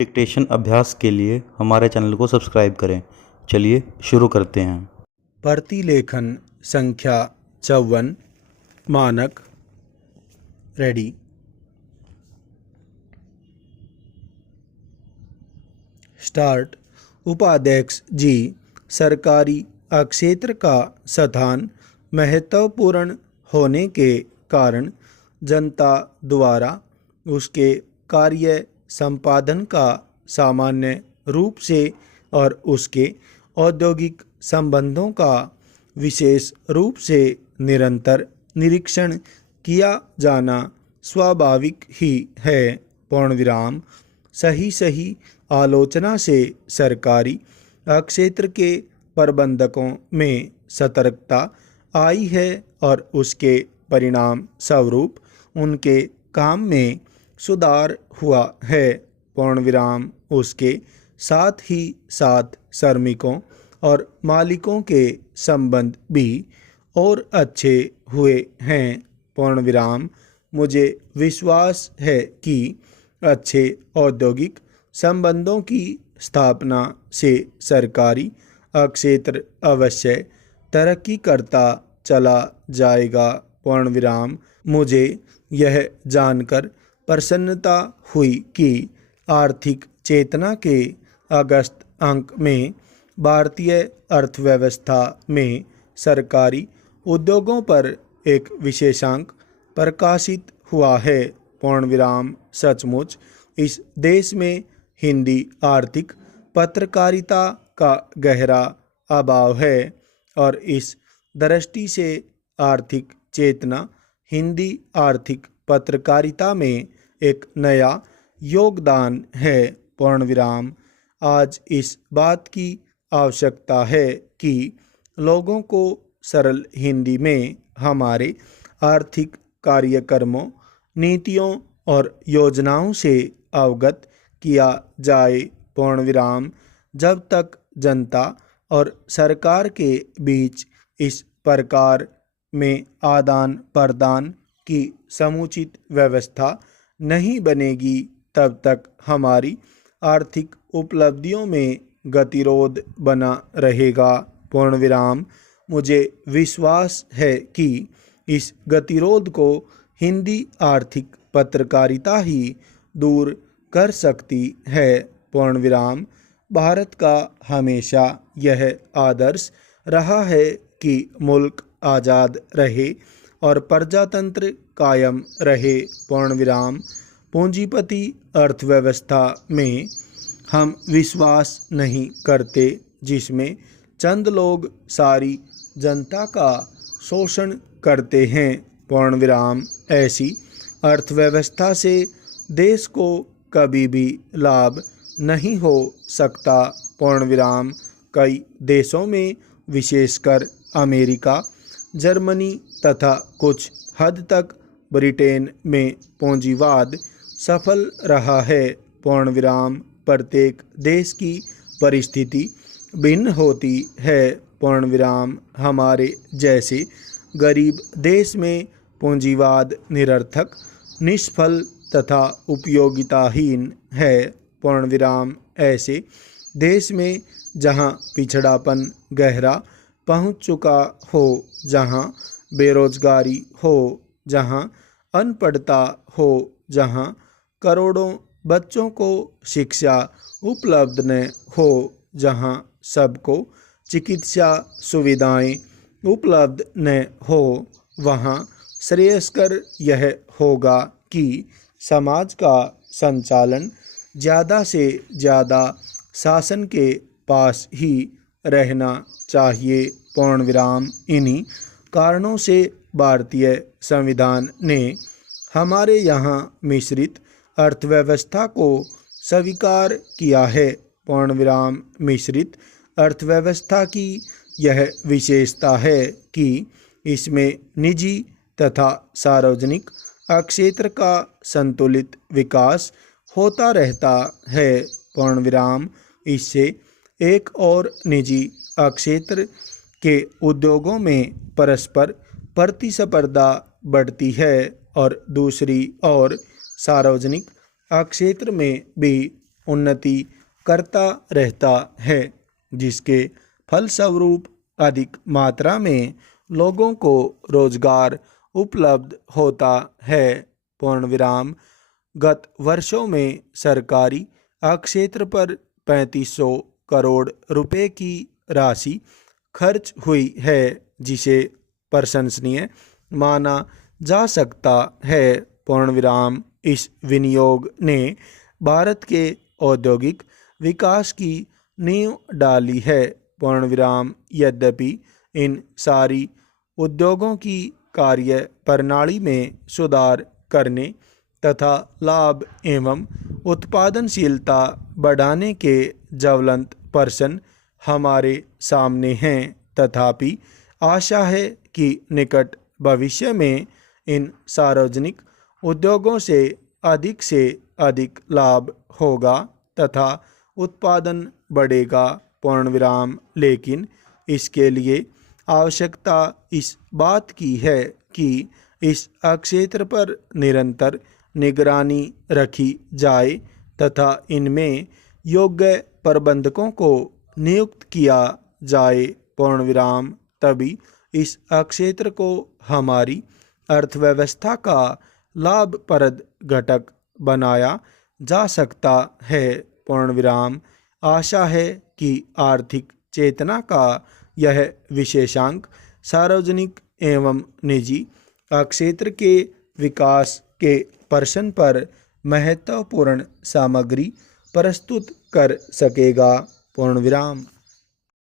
Dictation अभ्यास के लिए हमारे चैनल को सब्सक्राइब करें। चलिए शुरू करते हैं। प्रतिलेखन संख्या 54 मानक रेडी। स्टार्ट। उपाध्यक्ष जी, सरकारी क्षेत्र का स्थान महत्वपूर्ण होने के कारण जनता द्वारा उसके कार्य संपादन का सामान्य रूप से और उसके औद्योगिक संबंधों का विशेष रूप से निरंतर निरीक्षण किया जाना स्वाभाविक ही है। पूर्णविराम। सही आलोचना से सरकारी क्षेत्र के प्रबंधकों में सतर्कता आई है और उसके परिणाम स्वरूप उनके काम में सुधार हुआ है। पूर्णविराम। उसके साथ ही साथ श्रमिकों और मालिकों के संबंध भी और अच्छे हुए हैं। पूर्णविराम। मुझे विश्वास है कि अच्छे औद्योगिक संबंधों की स्थापना से सरकारी क्षेत्र अवश्य तरक्की करता चला जाएगा। पूर्णविराम। मुझे यह जानकर प्रसन्नता हुई कि आर्थिक चेतना के अगस्त अंक में भारतीय अर्थव्यवस्था में सरकारी उद्योगों पर एक विशेषांक प्रकाशित हुआ है। पूर्णविराम। सचमुच इस देश में हिंदी आर्थिक पत्रकारिता का गहरा अभाव है और इस दृष्टि से आर्थिक चेतना हिंदी आर्थिक पत्रकारिता में एक नया योगदान है। पूर्णविराम। आज इस बात की आवश्यकता है कि लोगों को सरल हिंदी में हमारे आर्थिक कार्यक्रमों, नीतियों और योजनाओं से अवगत किया जाए। पूर्णविराम। जब तक जनता और सरकार के बीच इस प्रकार में आदान प्रदान की समुचित व्यवस्था नहीं बनेगी, तब तक हमारी आर्थिक उपलब्धियों में गतिरोध बना रहेगा। पूर्णविराम। मुझे विश्वास है कि इस गतिरोध को हिंदी आर्थिक पत्रकारिता ही दूर कर सकती है। पूर्णविराम। भारत का हमेशा यह आदर्श रहा है कि मुल्क आज़ाद रहे और प्रजातंत्र कायम रहे। पूर्णविराम। पूंजीपति अर्थव्यवस्था में हम विश्वास नहीं करते जिसमें चंद लोग सारी जनता का शोषण करते हैं। पूर्णविराम। ऐसी अर्थव्यवस्था से देश को कभी भी लाभ नहीं हो सकता। पूर्णविराम। कई देशों में विशेषकर अमेरिका, जर्मनी तथा कुछ हद तक ब्रिटेन में पूंजीवाद सफल रहा है। पूर्णविराम। प्रत्येक देश की परिस्थिति भिन्न होती है। पूर्णविराम। हमारे जैसे गरीब देश में पूंजीवाद निरर्थक, निष्फल तथा उपयोगिताहीन है। पूर्णविराम। ऐसे देश में जहां पिछड़ापन गहरा पहुंच चुका हो, जहां बेरोजगारी हो, जहां अनपढ़ता हो, जहां करोड़ों बच्चों को शिक्षा उपलब्ध न हो, जहां सबको चिकित्सा सुविधाएं उपलब्ध न हो, वहां श्रेयस्कर यह होगा कि समाज का संचालन ज़्यादा से ज़्यादा शासन के पास ही रहना चाहिए। पूर्णविराम। इन्हीं कारणों से भारतीय संविधान ने हमारे यहाँ मिश्रित अर्थव्यवस्था को स्वीकार किया है। पूर्णविराम। मिश्रित अर्थव्यवस्था की यह विशेषता है कि इसमें निजी तथा सार्वजनिक क्षेत्र का संतुलित विकास होता रहता है। पूर्णविराम। इससे एक और निजी क्षेत्र के उद्योगों में परस्पर प्रतिस्पर्धा बढ़ती है और दूसरी ओर सार्वजनिक क्षेत्र में भी उन्नति करता रहता है, जिसके फलस्वरूप अधिक मात्रा में लोगों को रोजगार उपलब्ध होता है। पूर्ण विराम। गत वर्षों में सरकारी क्षेत्र पर 3500 करोड़ रुपए की राशि खर्च हुई है, जिसे प्रशंसनीय माना जा सकता है। पूर्ण विराम। इस विनियोग ने भारत के औद्योगिक विकास की नींव डाली है। पूर्ण विराम। यद्यपि इन सारी उद्योगों की कार्य प्रणाली में सुधार करने तथा लाभ एवं उत्पादनशीलता बढ़ाने के ज्वलंत प्रश्न हमारे सामने हैं, तथापि आशा है कि निकट भविष्य में इन सार्वजनिक उद्योगों से अधिक लाभ होगा तथा उत्पादन बढ़ेगा। पूर्ण विराम। लेकिन इसके लिए आवश्यकता इस बात की है कि इस क्षेत्र पर निरंतर निगरानी रखी जाए तथा इनमें योग्य प्रबंधकों को नियुक्त किया जाए। पूर्ण विराम। तभी इस क्षेत्र को हमारी अर्थव्यवस्था का लाभप्रद घटक बनाया जा सकता है। पूर्ण विराम। आशा है कि आर्थिक चेतना का यह विशेषांक सार्वजनिक एवं निजी क्षेत्र के विकास के प्रश्न पर महत्वपूर्ण सामग्री प्रस्तुत कर सकेगा। पूर्ण विराम।